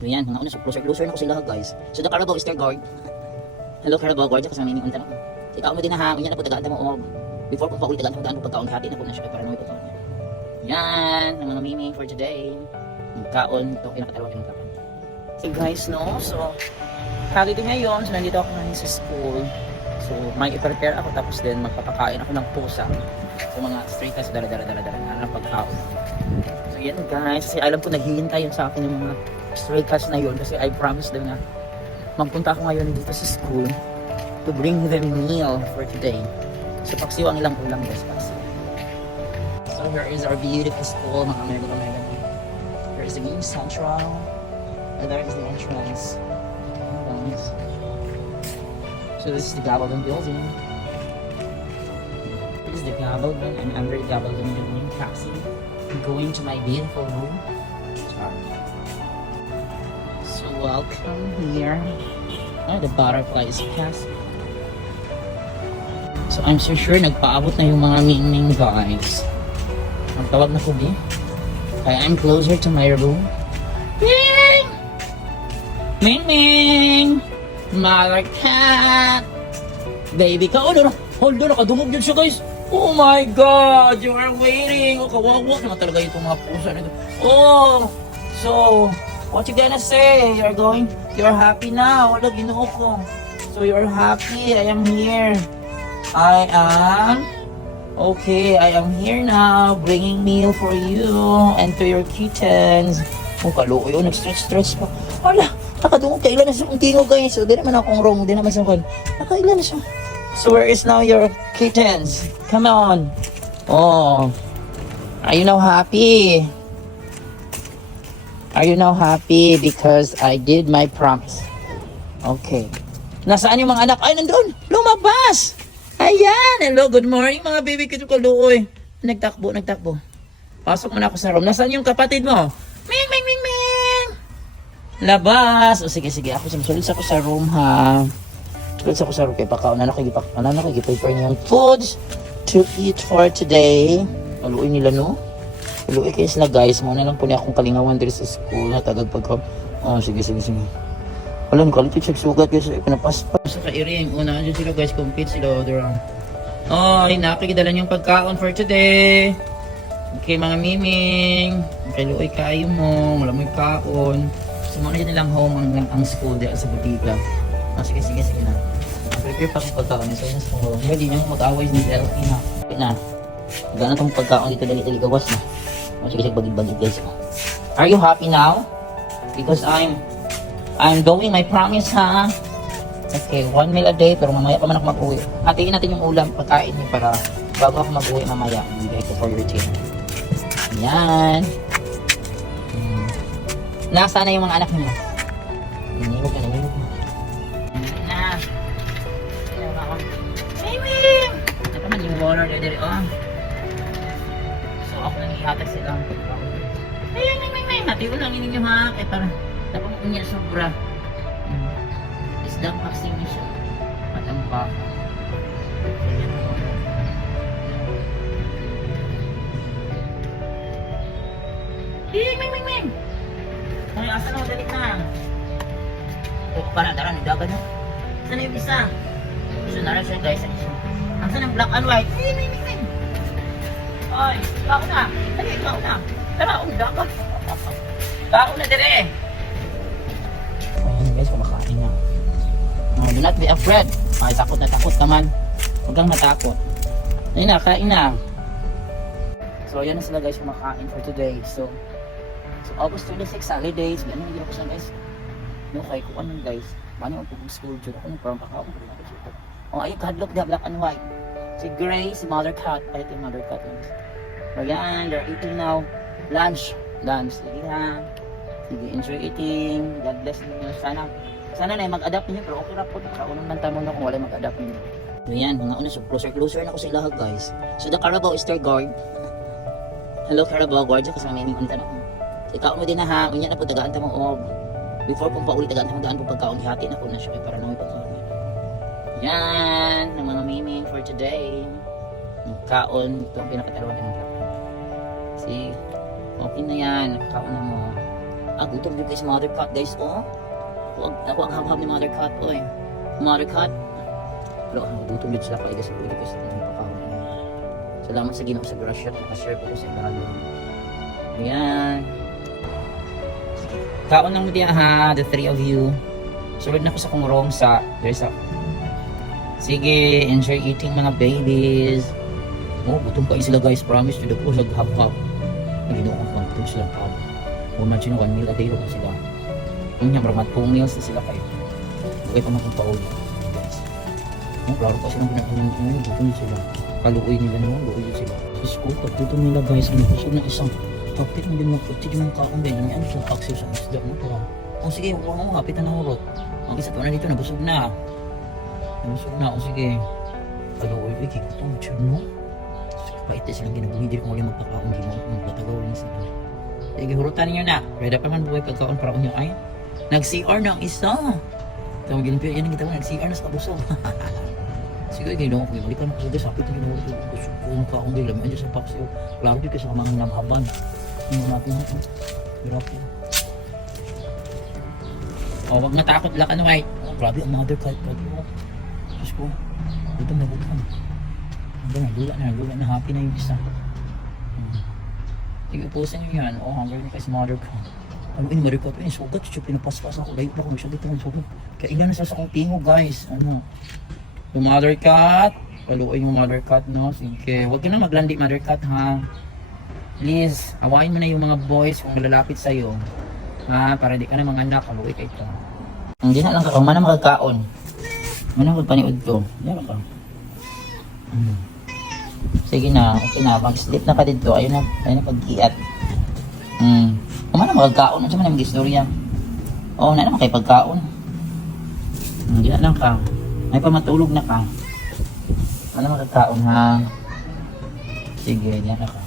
Ayan, mga una, so closer na ko sila guys. So the Carabao is their guard. Hello Carabao guard, kasama may unta na ko. Ikaw mo din na ha, unya na po tagaan mo og. Before kung paulit tagaan mo daan po pagkaon hati na po na siya para naman ito. Yan, ang mga mimi for today. Yung kaon, ito kinakatawag ng kaon. So guys, no, so holiday ngayon, so nandito ako ngayon sa school. So may i-prepare ako tapos din magpapakain ako ng pusa. So mga stray cats, dala na pagkaon. So yan guys, kasi alam ko naghihintay yun sa akin yung mga stray cats na yun kasi I promised them na magpunta ako ngayon dito sa school to bring them meal for today. So paksiw ang ilang ulam guys, paksiw. So here is our beautiful school, mga mega. Here is the game central, and there is the entrance. Nice. So this is the Gabaldon building. This is the Gabaldon, and under the Gabaldon building, taxi. I'm going to my beautiful room. So welcome here. The butterfly is passing. So I'm so sure nagpaabot na yung mga ming guys. Ang tawag na ko di. Kaya I'm closer to my room. Ming! Ming! Mother cat! Baby ka! Oh, hold on! Nakadungog yun siya guys! Oh my God! You are waiting! Oh, kawawa naman talaga itong mga pusa nito. Oh! So, what you gonna say? You're happy now. Wala, ginoo ko. So, you're happy. I am here. I am here now, bringing meal for you and to your kittens. Oh, kaluoy. Oh, nag-stretch pa. Wala, nakadungog. Kailan na siya kung tingog guys. So, di naman akong wrong. Di naman siya kung nakailan na siya. So, where is now your kittens? Come on. Oh. Are you now happy? Are you now happy because I did my promise? Okay. Nasaan yung mga anak? Ay, nandun! Lumabas! Ayan! Hello, good morning mga baby ko kaluoy. Nagtakbo. Pasok muna ako sa room. Nasaan yung kapatid mo? Ming! Labas! O sige. Ako sulit ako sa room ha. Sulit ako sa room. Kaya pakaon na nakikipay-prepare niya yung foods to eat for today. Kaluoy nila no? Kaluoy kayo sila guys. Muna lang po niya akong kalingawan dito sa school. Natagag pagka. Oh, sige. Alam ko, check sugat guys. Pinapaspas sa kairing. Una dyan sila guys. Compete sila. Oh, nakikidala niyong pagkaon for today. Okay mga miming. Kaluoy kayo mo. Wala mo yung kaon. So muna dyan nilang home ang school dyan sa butika. Oh, sige na. Prepare pa akong pagkaon. So yun sa home. Hindi niyo mag-away ni Delphi na. Okay na. Gano'n itong pagkaon dito dali gawas na. Oh, sige bagid guys. Are you happy now? Because I'm doing my promise ha. Okay, 1 meal a day pero mamaya pa man ako mag-uwi. Hatiin natin yung ulam, pagkain niyo para bago ako mag-uwi mamaya. Bibigay ko for your team. Yan. Nasaan na yung mga anak niyo? Hinihog na. Mimim! Ito man yung water dito. Oh. So ako nang ihatag sila. Ayun. Hatiyo lang ninyo ha. Kaya para dapat niya sobra. Isdang vaccine niya siya. Matampa. Ming! Ay, asan ako? Dalik na. Ito para tara, nagdagan na. Saan na yung isa? So, naran siya guys. Ang saan ang black and white? Ming! Ay, kao na. Dali, kao na. Tara, dagat. Kao na dire. Ayan guys, kumakain na. Do not be afraid. Ay, takot ka man. Huwag kang matakot. Ayun na, kain na. So, ayan na sila guys, kumakain for today. So August 26, holidays. Ganun hindi ako siya guys. No, kaya ko ano guys. Mano ako kung school dyan. Ako parang pakaw. Oh, ayun, kadlok na, black and white. Si Gray, si Mother Cat. Ay, ito yung Mother Cat. So, yan, they're eating now. Lunch. Sige ha. Sige, enjoy eating. God bless ninyo. Sana na mag-adapt ninyo. Pero okay ra po. Unang banta mo na kung wala mag-adapt ninyo. So, yan, mga una. So, closer na ko sa ilaha guys. So, the Carabao is their guard. Hello, Carabao guard. Kasi may ming unta na ko. Ikaw mo din na ha, unya na po tagaan ta mo og. Before pong paulit tagaan ta mo daan po pagkaon hati na ko na siya para naman pagkaon. Yan, ang mga miming for today. Kaon, ito ang pinakatarawan ng kaon. See, okay na yan, nakakaon na mo. Agutom din guys, mother cat guys, oh. Ako ang hab-hab ni mother cat, oy. Mother cat. Pero agutom din sila kayo guys, pwede guys, salamat sa Ginoo sa grasya at share ko sa inyo. Ayan. Kaon lang mo diya ha, the three of you. Sunod na ko sa kong room sa, there's a, sige, enjoy eating mga babies. Oh, gutom kayo sila guys, promise to the po, hab-hab. Hindi na akong gutom sila hab. Imagine 1 meal a day lang sila. Yung niya, marmat 2 meals na sila kayo. Huwag pa magpapauli. Guys. Klaro pa silang pinag-ulang ngayon, gutom sila. Kaluoy nila naman, luoy sila. Sus ko, pagtutom nila guys, ano, kusog na isang kapit na din magputid yung kaong din. May ano siya, access sa isda mo. O sige, huwag mo, hapit na nahurot. Ang isa pa na dito, nabusog na. Nabusog na, o sige. Kaluoy, wiki, gutom, tiyod mo. Paitis silang ginabuhi, di ko ulit magpakaong ginawa, magpatagaw rin sila. Sige, hurutan ninyo na. Ready pa man buhay pagkaon para unyo ay. Nag-CR na ang isa. Tawag yun, yan ang gitawa, nag-CR na sa kabusog. Sige, ginawa ko. Balikan ko sa sapit na ginawa ko. Gusto ko ng kaong din. Laman dyan sa paksiw. Klaro din kasi sa mga namhaban. Hindi natin natin. Hirap yan. O, wag natakot lang ano, white. Oh, grabe ang mother cat. Diyos ko. Gutom na gutom. Gula na. Happy na yung isa. Sige, upusin nyo yan. Oh, hungry na kasi mother cat. Ano in mother cat? Sugat. Siya pinapaspas ako. Dahil pa ko siya dito ng sugat. Kaya ilan na sa akong tingog, guys. Ano? Yung mother cat. Paluoy yung mother cat, no? Sige. Huwag ka na maglandi, mother cat, ha? Please, awain mo na yung mga boys kung lalapit sa'yo. Ha? Para di ka na mga anak. Paluoy ka ito. Hindi na lang ka. Kung mana magkakaon. Mana magpaniod to. Yan ka. Sige na, okay na. Mag-sleep na ka dito. Ayun na pag-iat. Kung mana magkakaon, ano siya man yung istorya? Oo, na naman kayo pagkaon. Hindi na lang ka. May pamatulog na ka. Ano magkakaon ha? Sige, yan na ka.